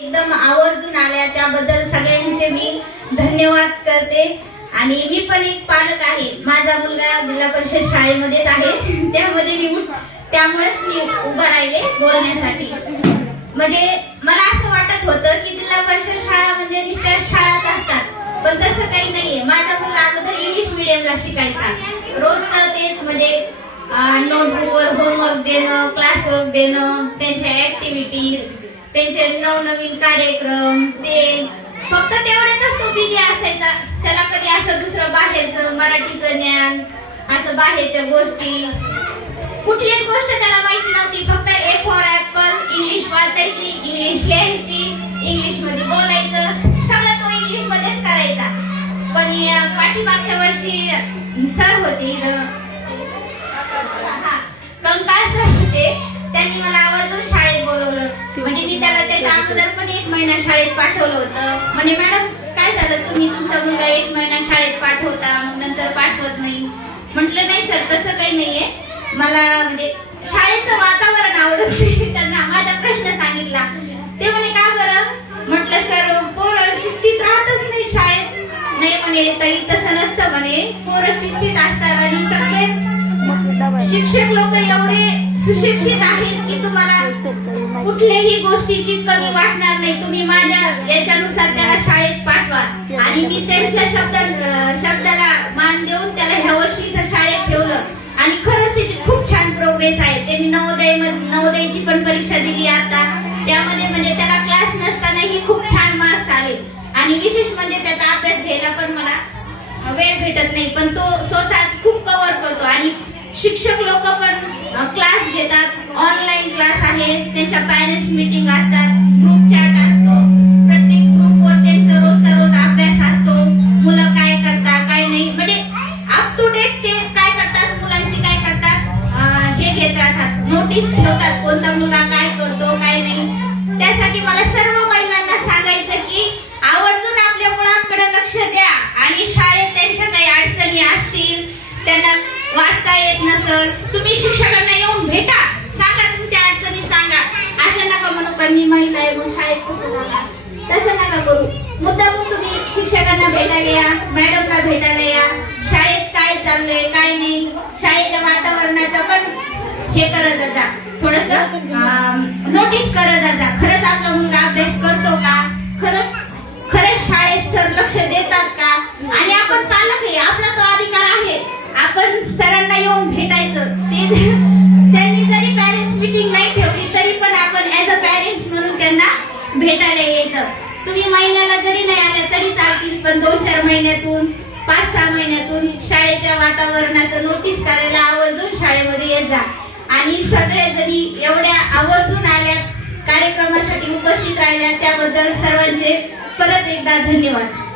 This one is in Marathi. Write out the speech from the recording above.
एकदम आवर्जून आल्या त्याबद्दल सगळ्यांचे मी धन्यवाद करते। आणि मी पण एक पालक आहे, माझा मुलगा जिल्हा परिषद शाळेमध्येच आहे, त्यामुळेच मी उभा राहिले बोलण्यासाठी। म्हणजे मला असं वाटत होतं की जिल्हा परिषद शाळा म्हणजे नुसत्या शाळाच असतात, पण तसं काही नाहीये। माझा मुलगा अगोदर इंग्लिश मीडियमला शिकायचा, रोजचं तेच म्हणजे नोटबुकवर होमवर्क देणं, क्लासवर्क देणं, त्यांच्या ऍक्टिव्हिटीज, त्यांचे नवनवीन कार्यक्रम, ते फक्त तेवढ्यातच तो बिझी असायचा। त्याला कधी असं दुसरं बाहेरचं मराठीचं ज्ञान, असं बाहेरच्या गोष्टी, कुठलीच गोष्ट त्याला माहिती नव्हती। फक्त ए फॉर ऍपल, इंग्लिश वाचायची, इंग्लिश लिहायची, इंग्लिश मध्ये बोलायचं, सगळं तो इंग्लिश मध्येच करायचा। पण पाठीमागच्या वर्षी सर होते, कंकाळ सर होते, त्यांनी मला आवर्जून शाळेत बोलवलं। म्हणजे मी त्याला त्याच्या अगोदर पण 1 महिना शाळेत पाठवलं होतं। म्हणजे मॅडम काय झालं, तुम्ही तुमचा मुलगा 1 महिना शाळेत पाठवता, मग नंतर पाठवत नाही? म्हटलं नाही सर, तसं काही नाहीये, मला म्हणजे शाळेचं वातावरण आवडत नाही। त्यांना माझा प्रश्न सांगितला, ते म्हणे का बरं? म्हटलं सर, पोरं शिस्तीत राहतच नाही शाळेत। नाही म्हणे ताई, तसं नसतं म्हणे, पोरं शिस्तीत असतात आणि सगळे शिक्षक लोक एवढे सुशिक्षित आहेत की तुम्हाला कुठल्याही गोष्टीची कमी वाटणार नाही। तुम्ही माझ्या याच्यानुसार त्याला शाळेत पाठवा। आणि मी त्यांच्या शब्दाला मान देऊन त्याला ह्या वर्षी इथं शाळेत ठेवलं आणि खरंच त्याची खूप छान प्रोग्रेस आहे। त्यांनी नवोदयची पण परीक्षा दिली आता, त्यामध्ये म्हणजे त्याला क्लास नसतानाही खूप छान मार्क्स आले। आणि विशेष म्हणजे त्याचा अभ्यास घ्यायला पण मला वेळ भेटत नाही, पण तो स्वतः खूप कव्हर करतो। आणि शिक्षक लोक पण क्लास घेतात, ऑनलाईन क्लास आहे, त्यांच्या पॅरेंट्स मीटिंग असतात, ग्रुप चॅट असतो, प्रत्येक ग्रुपवर त्यांचा रोजचा रोज अभ्यास असतो, मुलं काय करतात काय नाही, म्हणजे अप टू डेट ते काय करतात, मुलांची काय करतात हे घेत राहतात, नोटीस ठेवतात, कोणता मुलगा काय करतो काय नाही। त्यासाठी मला सर्व महिलांना सांगायचं की आवर्जून आपल्या मुलांकडे लक्ष द्या। आणि शाळेत त्यांच्या काही अडचणी असतील, त्यांना वाचता येत नसेल, तुम्ही शिक्षकांना येऊन भेटा, सांगा तुमच्या अडचणी सांगा। असं नका म्हणू का मी महिला आहे मग शाळेत कुठं जाणार, तसं नका करू। मुद्दामून तुम्ही शिक्षकांना भेटायला या, मॅडमला भेटायला या, शाळेत काय चाललंय काय नाही, शाळेच्या वातावरणाचं पण हे करत जा, थोडस नोटीस करत जा। खरंच आपला मुलगा अभ्यास करतो का, खरंच शाळेत सर लक्ष देतात का? आणि आपण पालक आहे, आपला तो अधिकार आहे, आपण सरांना येऊन भेटायचं। त्यांनी जरी पॅरेंट्स मीटिंग नाही ठेवली तरी पण आपण ऍज अ पॅरेंट्स म्हणून त्यांना भेटायला यायचं। तुम्ही महिन्याला जरी नाही आल्या तरी चालतील, पण 2-4 महिन्यातून 5-6 महिन्यातून शाळेच्या वातावरणाचं नोटीस करायला आवर्जून शाळेमध्ये येत जा। आणि सगळे जणी एवढ्या आवर्जून आल्या, कार्यक्रमासाठी उपस्थित राहिल्या, त्याबद्दल सर्वांचे परत एकदा धन्यवाद।